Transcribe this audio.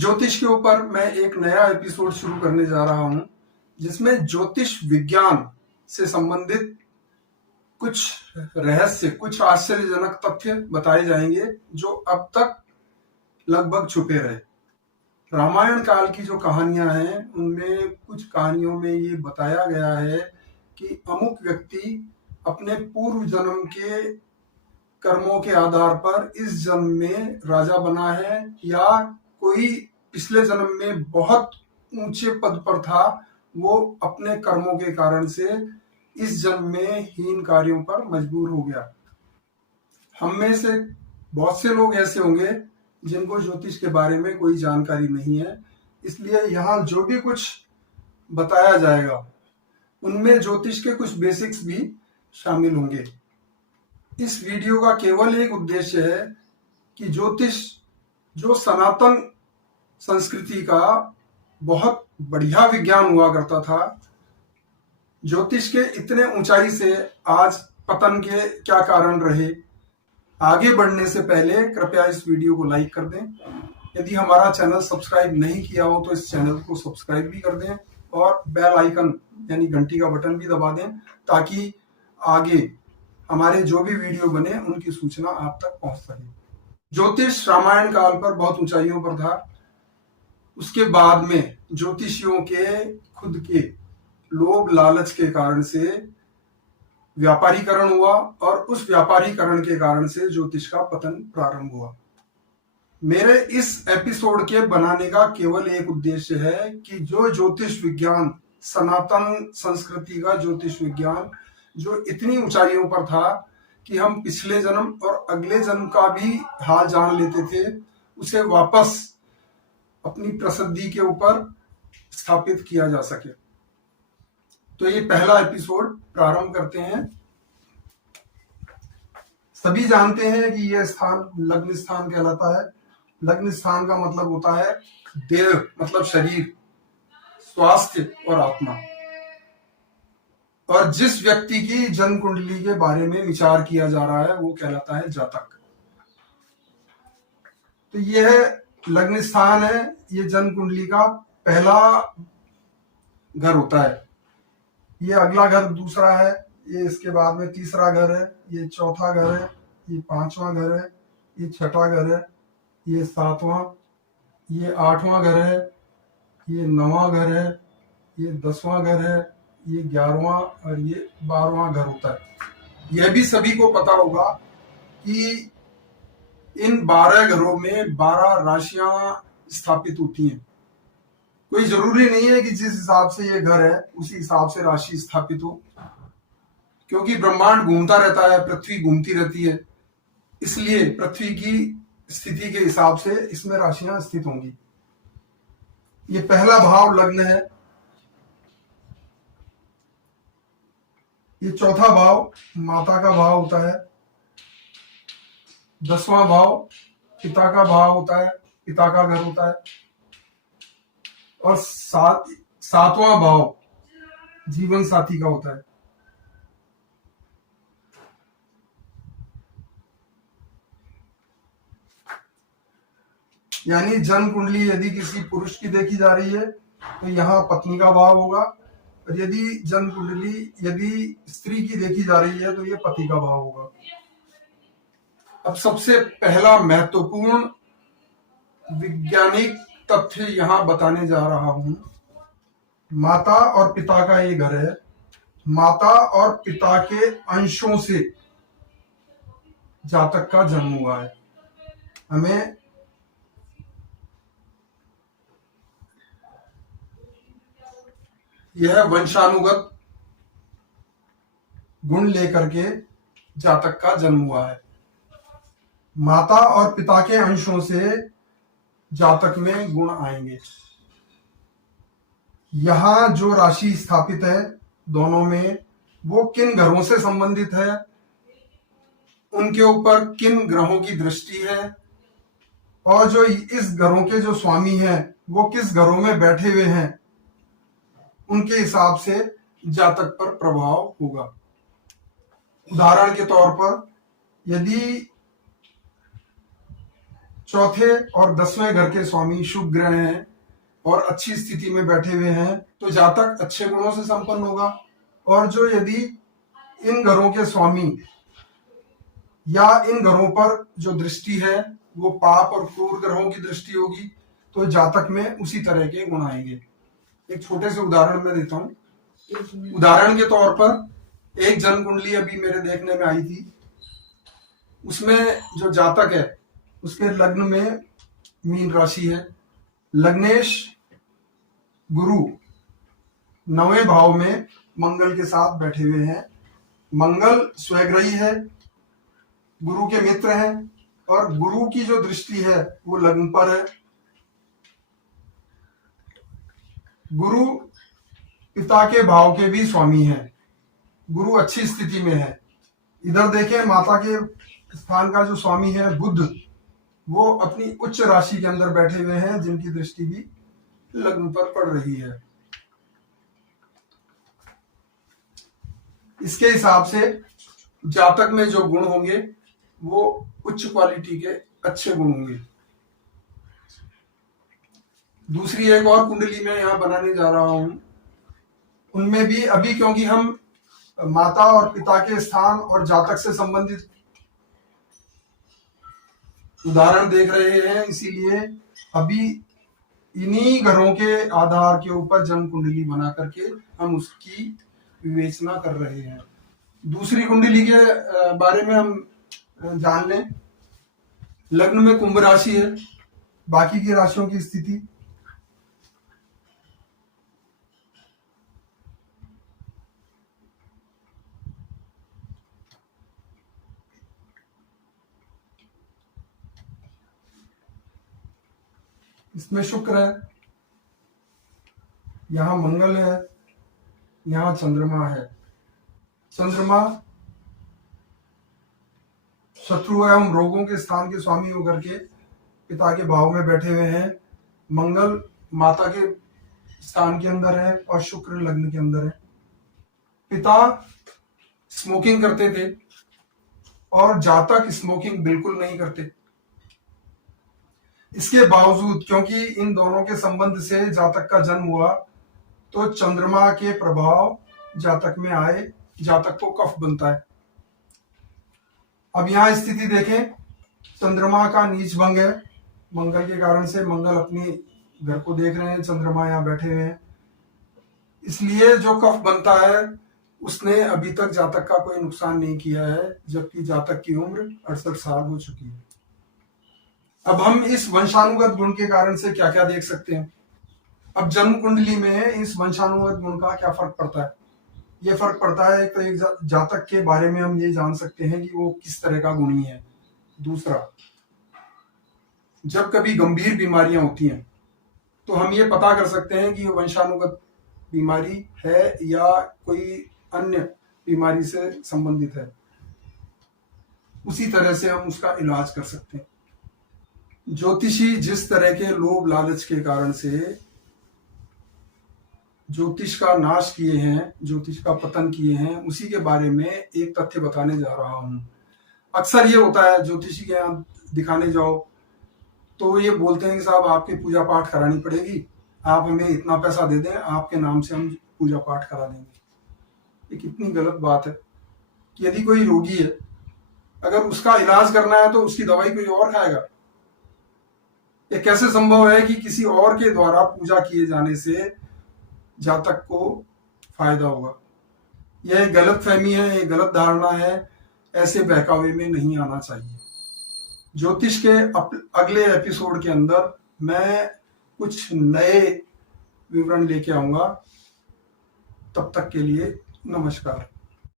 ज्योतिष के ऊपर मैं एक नया एपिसोड शुरू करने जा रहा हूं, जिसमें ज्योतिष विज्ञान से संबंधित कुछ रहस्य, कुछ आश्चर्यजनक तथ्य बताए जाएंगे जो अब तक लगभग छुपे रहे। रामायण काल की जो कहानियां हैं उनमें कुछ कहानियों में ये बताया गया है कि अमुक व्यक्ति अपने पूर्व जन्म के कर्मों के आधार पर इस जन्म में राजा बना है, या कोई पिछले जन्म में बहुत ऊंचे पद पर था, वो अपने कर्मों के कारण से इस जन्म में हीन कार्यों पर मजबूर हो गया। हम में से बहुत से लोग ऐसे होंगे जिनको ज्योतिष के बारे में कोई जानकारी नहीं है, इसलिए यहाँ जो भी कुछ बताया जाएगा उनमें ज्योतिष के कुछ बेसिक्स भी शामिल होंगे। इस वीडियो का केवल एक उद्देश्य है कि ज्योतिष जो सनातन संस्कृति का बहुत बढ़िया विज्ञान हुआ करता था, ज्योतिष के इतने ऊंचाई से आज पतन के क्या कारण रहे। आगे बढ़ने से पहले कृपया इस वीडियो को लाइक कर दें। यदि हमारा चैनल सब्सक्राइब नहीं किया हो तो इस चैनल को सब्सक्राइब भी कर दें और बेल आइकन यानी घंटी का बटन भी दबा दें, ताकि आगे हमारे जो भी वीडियो बने उनकी सूचना आप तक पहुंच सके। ज्योतिष रामायण काल पर बहुत ऊंचाइयों पर था। उसके बाद में ज्योतिषियों के खुद के लोभ लालच के कारण से व्यापारीकरण हुआ और उस व्यापारीकरण के कारण से ज्योतिष का पतन प्रारंभ हुआ। मेरे इस एपिसोड के बनाने का केवल एक उद्देश्य है कि जो ज्योतिष विज्ञान, सनातन संस्कृति का ज्योतिष विज्ञान जो इतनी ऊंचाइयों पर था कि हम पिछले जन्म और अगले जन्म का भी हाल जान लेते थे, उसे वापस अपनी प्रसिद्धि के ऊपर स्थापित किया जा सके। तो ये पहला एपिसोड प्रारंभ करते हैं। सभी जानते हैं कि यह स्थान लग्न स्थान कहलाता है। लग्न स्थान का मतलब होता है देह, मतलब शरीर, स्वास्थ्य और आत्मा। और जिस व्यक्ति की जन्म कुंडली के बारे में विचार किया जा रहा है वो कहलाता है जातक। तो यह लग्न स्थान है, ये जन्म कुंडली का पहला घर होता है। ये अगला घर दूसरा है, ये इसके बाद में तीसरा घर है, ये चौथा घर है, ये पांचवा घर है, ये छठा घर है, ये सातवां, ये आठवां घर है, ये नवां घर है, ये 10वां घर है, ये 11वां और ये 12वां घर होता है। यह भी सभी को पता होगा कि इन 12 घरों में 12 राशियां स्थापित होती हैं। कोई जरूरी नहीं है कि जिस हिसाब से ये घर है उसी हिसाब से राशि स्थापित हो, क्योंकि ब्रह्मांड घूमता रहता है, पृथ्वी घूमती रहती है, इसलिए पृथ्वी की स्थिति के हिसाब से इसमें राशियां स्थित होंगी। ये पहला भाव लग्न है। ये चौथा भाव माता का भाव होता है। 10वां भाव पिता का भाव होता है, पिता का घर होता है। और सातवां भाव जीवन साथी का होता है। यानी जन्म कुंडली यदि किसी पुरुष की देखी जा रही है तो यहाँ पत्नी का भाव होगा, और यदि जन्म कुंडली यदि स्त्री की देखी जा रही है तो ये पति का भाव होगा। अब सबसे पहला महत्वपूर्ण वैज्ञानिक तथ्य यहां बताने जा रहा हूं। माता और पिता का ये घर है। माता और पिता के अंशों से जातक का जन्म हुआ है। हमें यह वंशानुगत गुण लेकर के जातक का जन्म हुआ है। माता और पिता के अंशों से जातक में गुण आएंगे। यहां जो राशि स्थापित है दोनों में, वो किन घरों से संबंधित है, उनके ऊपर किन ग्रहों की दृष्टि है, और जो इस घरों के जो स्वामी हैं वो किस घरों में बैठे हुए हैं, उनके हिसाब से जातक पर प्रभाव होगा। उदाहरण के तौर पर यदि चौथे और 10वें घर के स्वामी शुभ ग्रह हैं और अच्छी स्थिति में बैठे हुए हैं, तो जातक अच्छे गुणों से संपन्न होगा। और जो यदि इन घरों के स्वामी या इन घरों पर जो दृष्टि है वो पाप और क्रूर ग्रहों की दृष्टि होगी, तो जातक में उसी तरह के गुण आएंगे। एक छोटे से उदाहरण मैं देता हूं। उदाहरण के तौर पर एक जन्म कुंडली अभी मेरे देखने में आई थी, उसमें जो जातक है उसके लग्न में मीन राशि है, लग्नेश गुरु 9वें भाव में मंगल के साथ बैठे हुए हैं। मंगल स्वग्रही है, गुरु के मित्र हैं और गुरु की जो दृष्टि है वो लग्न पर है। गुरु पिता के भाव के भी स्वामी हैं, गुरु अच्छी स्थिति में है। इधर देखें, माता के स्थान का जो स्वामी है बुध, वो अपनी उच्च राशि के अंदर बैठे हुए हैं, जिनकी दृष्टि भी लग्न पर पड़ रही है। इसके हिसाब से जातक में जो गुण होंगे वो उच्च क्वालिटी के अच्छे गुण होंगे। दूसरी एक और कुंडली में यहां बनाने जा रहा हूं, उनमें भी अभी क्योंकि हम माता और पिता के स्थान और जातक से संबंधित उदाहरण देख रहे हैं, इसीलिए अभी इन्हीं घरों के आधार के ऊपर जन्म कुंडली बना करके हम उसकी विवेचना कर रहे हैं। दूसरी कुंडली के बारे में हम जान लें। लग्न में कुंभ राशि है, बाकी की राशियों की स्थिति। इसमें शुक्र है, यहां मंगल है, यहां चंद्रमा है। चंद्रमा शत्रु एवं रोगों के स्थान के स्वामी होकर के पिता के भाव में बैठे हुए हैं। मंगल माता के स्थान के अंदर है और शुक्र लग्न के अंदर है। पिता स्मोकिंग करते थे और जातक स्मोकिंग बिल्कुल नहीं करते। इसके बावजूद क्योंकि इन दोनों के संबंध से जातक का जन्म हुआ, तो चंद्रमा के प्रभाव जातक में आए, जातक को कफ बनता है। अब यहां स्थिति देखें, चंद्रमा का नीच भंग है मंगल के कारण से। मंगल अपने घर को देख रहे हैं, चंद्रमा यहां बैठे हुए हैं, इसलिए जो कफ बनता है उसने अभी तक जातक का कोई नुकसान नहीं किया है, जबकि जातक की उम्र 68 साल हो चुकी है। अब हम इस वंशानुगत गुण के कारण से क्या क्या देख सकते हैं। अब जन्म कुंडली में इस वंशानुगत गुण का क्या फर्क पड़ता है। ये फर्क पड़ता है, एक तो एक जातक के बारे में हम ये जान सकते हैं कि वो किस तरह का गुणी है। दूसरा, जब कभी गंभीर बीमारियां होती हैं तो हम ये पता कर सकते हैं कि ये वंशानुगत बीमारी है या कोई अन्य बीमारी से संबंधित है। उसी तरह से हम उसका इलाज कर सकते हैं। ज्योतिषी जिस तरह के लोभ लालच के कारण से ज्योतिष का नाश किए हैं, ज्योतिष का पतन किए हैं, उसी के बारे में एक तथ्य बताने जा रहा हूं। अक्सर ये होता है, ज्योतिषी के यहाँ दिखाने जाओ तो ये बोलते हैं कि साहब आपकी पूजा पाठ करानी पड़ेगी, आप हमें इतना पैसा दे दें, आपके नाम से हम पूजा पाठ करा देंगे। ये कितनी गलत बात है कि यदि कोई रोगी है, अगर उसका इलाज करना है तो उसकी दवाई कोई और खाएगा। ये कैसे संभव है कि किसी और के द्वारा पूजा किए जाने से जातक को फायदा होगा। यह गलत फहमी है, यह गलत धारणा है, ऐसे बहकावे में नहीं आना चाहिए। ज्योतिष के अगले एपिसोड के अंदर मैं कुछ नए विवरण लेके आऊंगा। तब तक के लिए नमस्कार।